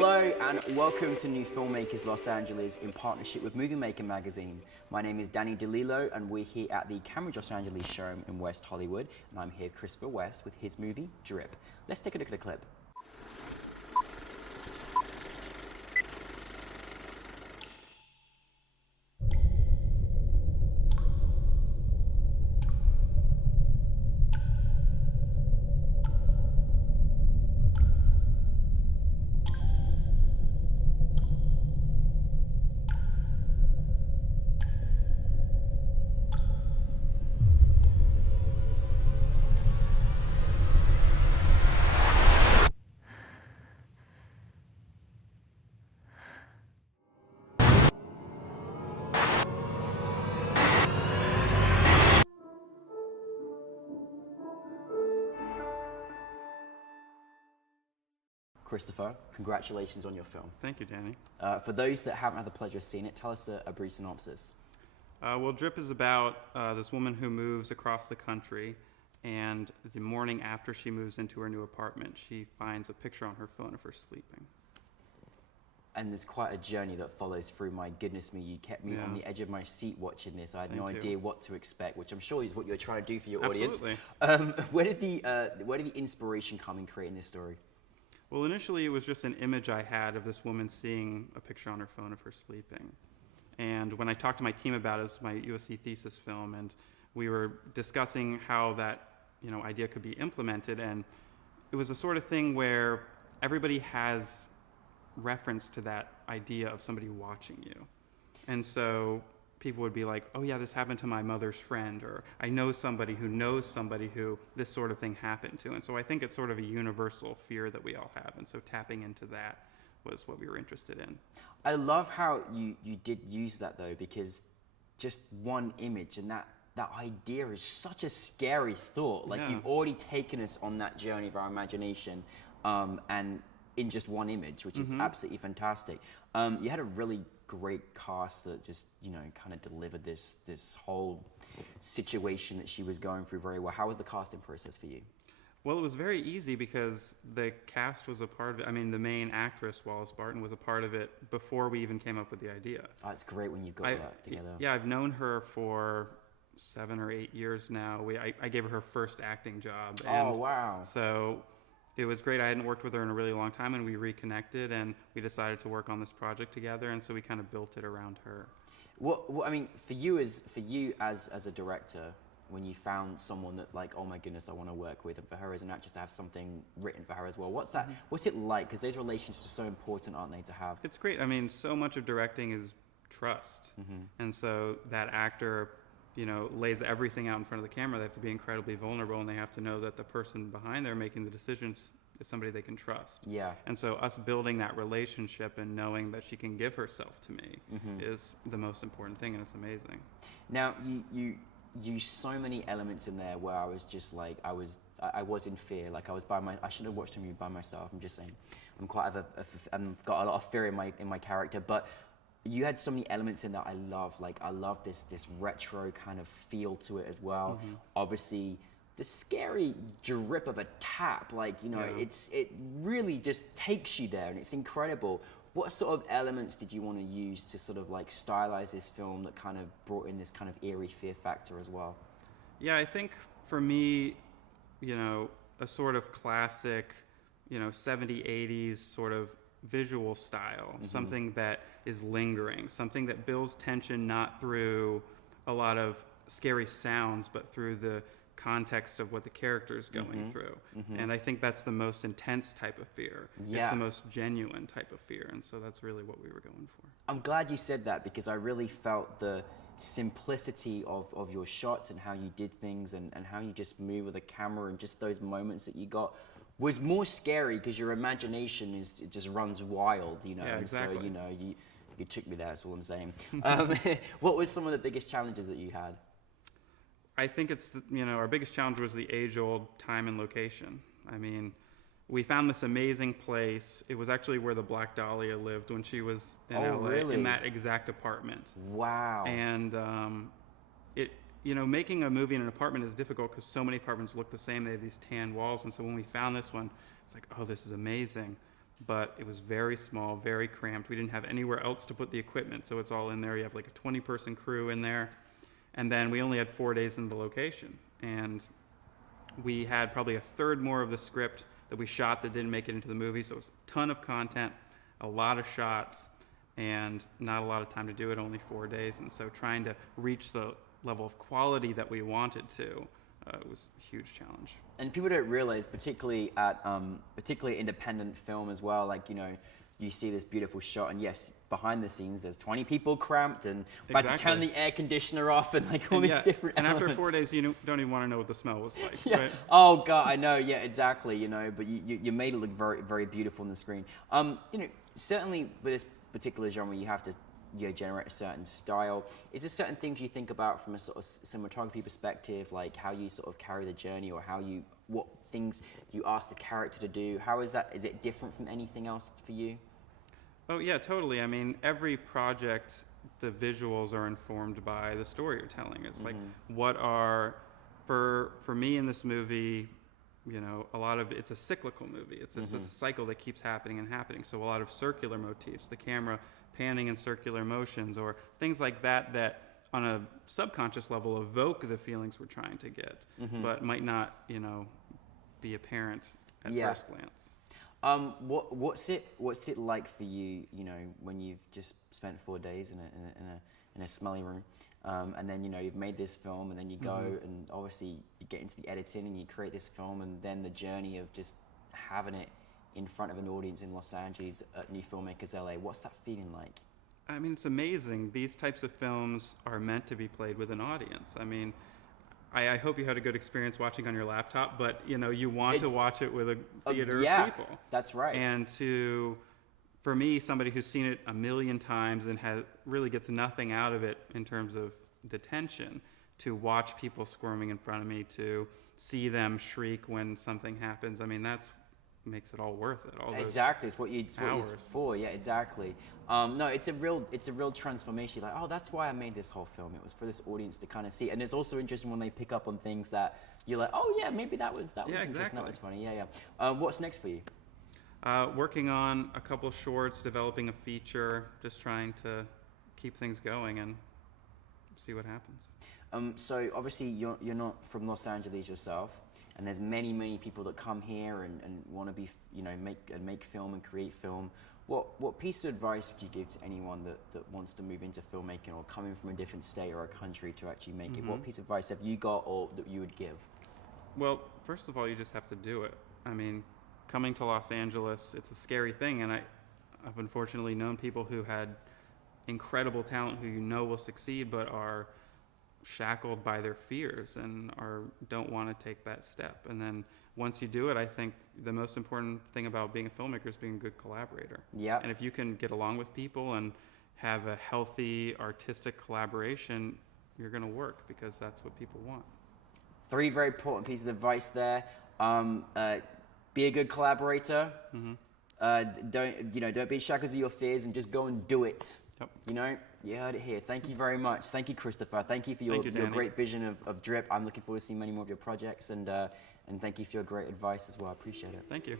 Hello and welcome to New Filmmakers Los Angeles in partnership with Movie Maker magazine. My name is Danny DeLillo and we're here at the Camera Los Angeles showroom in West Hollywood, and I'm here with Christopher West with his movie Drip. Let's take a look at the clip. Christopher, congratulations on your film. Thank you, Danny. For those that haven't had the pleasure of seeing it, tell us a brief synopsis. Well, Drip is about this woman who moves across the country, and the morning after she moves into her new apartment, she finds a picture on her phone of her sleeping. And there's quite a journey that follows through. My goodness me, you kept me on the edge of my seat watching this. I had no idea what to expect, which I'm sure is what you're trying to do for your audience. Absolutely. Where did the inspiration come in creating this story? Well, initially it was just an image I had of this woman seeing a picture on her phone of her sleeping. And when I talked to my team about it, it was my USC thesis film, and we were discussing how that idea could be implemented, and it was a sort of thing where everybody has reference to that idea of somebody watching you. And so people would be like, oh yeah, this happened to my mother's friend, or I know somebody who this sort of thing happened to. And so I think it's sort of a universal fear that we all have. And so tapping into that was what we were interested in. I love how you did use that though, because just one image and that idea is such a scary thought. Like you've already taken us on that journey of our imagination and in just one image, which is absolutely fantastic. You had a really great cast that just kind of delivered this whole situation that she was going through very well. How was the casting process for you? Well, it was very easy because the cast was a part of it. I mean, the main actress, Wallace Barton, was a part of it before we even came up with the idea. Oh, it's great when you've got that together. Yeah, I've known her for 7 or 8 years now. I gave her first acting job. And oh, wow. So it was great. I hadn't worked with her in a really long time, and we reconnected, and we decided to work on this project together, and so we kind of built it around her. What I mean, for you as a director, when you found someone that like, oh my goodness, I want to work with, and for her as an actress to have something written for her as well, what's that? What's it like? Because those relationships are so important, aren't they, to have? It's great. I mean, so much of directing is trust, and so that actor lays everything out in front of the camera. They have to be incredibly vulnerable, and they have to know that the person behind there making the decisions is somebody they can trust. Yeah. And so us building that relationship and knowing that she can give herself to me is the most important thing, and it's amazing. Now, you use so many elements in there where I was just like, I was in fear. Like I should have watched the movie by myself. I'm just saying, I'm quite I've got a lot of fear in my character, but you had so many elements in that I love. Like I love this retro kind of feel to it as well. Obviously, the scary drip of a tap, like it really just takes you there, and it's incredible. What sort of elements did you want to use to sort of like stylize this film that kind of brought in this kind of eerie fear factor as well? Yeah, I think for me, a sort of classic, 70s, 80s sort of visual style, something that is lingering, something that builds tension not through a lot of scary sounds, but through the context of what the character is going through. And I think that's the most intense type of fear. It's the most genuine type of fear, and so that's really what we were going for. I'm glad you said that, because I really felt the simplicity of your shots and how you did things and how you just move with the camera, and just those moments that you got was more scary because your imagination it just runs wild, Yeah, exactly. And so you took me there, that's all I'm saying. What were some of the biggest challenges that you had? I think it's our biggest challenge was the age-old time and location. I mean, we found this amazing place. It was actually where the Black Dahlia lived when she was in LA, really? in that exact apartment. Wow. And making a movie in an apartment is difficult because so many apartments look the same. They have these tan walls, and so when we found this one, it's like, oh, this is amazing. but it was very small, very cramped. We didn't have anywhere else to put the equipment, so it's all in there. You have like a 20-person crew in there. And then we only had 4 days in the location. And we had probably a third more of the script that we shot that didn't make it into the movie. So it was a ton of content, a lot of shots, and not a lot of time to do it, only 4 days. And so trying to reach the level of quality that we wanted to was a huge challenge. And people don't realize, particularly independent film as well, like, you know, you see this beautiful shot, and yes, behind the scenes, there's 20 people cramped, and about to turn the air conditioner off, and like all these different elements. And after 4 days, you don't even want to know what the smell was like. Yeah. Right? Oh God, I know. Yeah, exactly. You know, but you made it look very, very beautiful on the screen. You know, certainly with this particular genre, you have to generate a certain style. Is there certain things you think about from a sort of cinematography perspective, like how you sort of carry the journey, or what things you ask the character to do? How is that? Is it different from anything else for you? Oh yeah, totally. I mean, every project, the visuals are informed by the story you're telling. It's like, what are, for me in this movie, you know, a lot of, it's a cyclical movie. It's a cycle that keeps happening and happening. So a lot of circular motifs, the camera panning in circular motions, or things like that, that on a subconscious level evoke the feelings we're trying to get, but might not, you know, be apparent at first glance. What's it like for you, you know, when you've just spent 4 days in a smelly room, and then, you know, you've made this film, and then you go and obviously you get into the editing and you create this film, and then the journey of just having it in front of an audience in Los Angeles at NewFilmmakers LA. What's that feeling like? I mean, it's amazing. These types of films are meant to be played with an audience. I mean, I hope you had a good experience watching on your laptop, but you know, you want to watch it with a theater of people. That's right. And for me, somebody who's seen it a million times and really gets nothing out of it in terms of the tension, to watch people squirming in front of me, to see them shriek when something happens. I mean, that's makes it all worth it. All those exactly, it's what it's for. Yeah, exactly. No, it's a real transformation. Like, oh, that's why I made this whole film. It was for this audience to kind of see. And it's also interesting when they pick up on things that you're like, oh yeah, maybe that was interesting. That was funny. Yeah. What's next for you? Working on a couple shorts, developing a feature, just trying to keep things going and see what happens. So obviously you're not from Los Angeles yourself. And there's many people that come here and want to be, you know, make film and create film. What piece of advice would you give to anyone that wants to move into filmmaking, or coming from a different state or a country to actually make it? What piece of advice have you got, or that you would give? Well, first of all, you just have to do it. I mean, coming to Los Angeles, it's a scary thing, and I've unfortunately known people who had incredible talent who you know will succeed, but are shackled by their fears and don't want to take that step. And then once you do it, I think the most important thing about being a filmmaker is being a good collaborator. Yeah. And if you can get along with people and have a healthy artistic collaboration, you're going to work, because that's what people want. 3 very important pieces of advice there. Be a good collaborator. Don't be shackled to your fears, and just go and do it. Yep. You know, you heard it here. Thank you very much. Thank you, Christopher. Thank you for your great vision of Drip. I'm looking forward to seeing many more of your projects, and thank you for your great advice as well. I appreciate it. Thank you.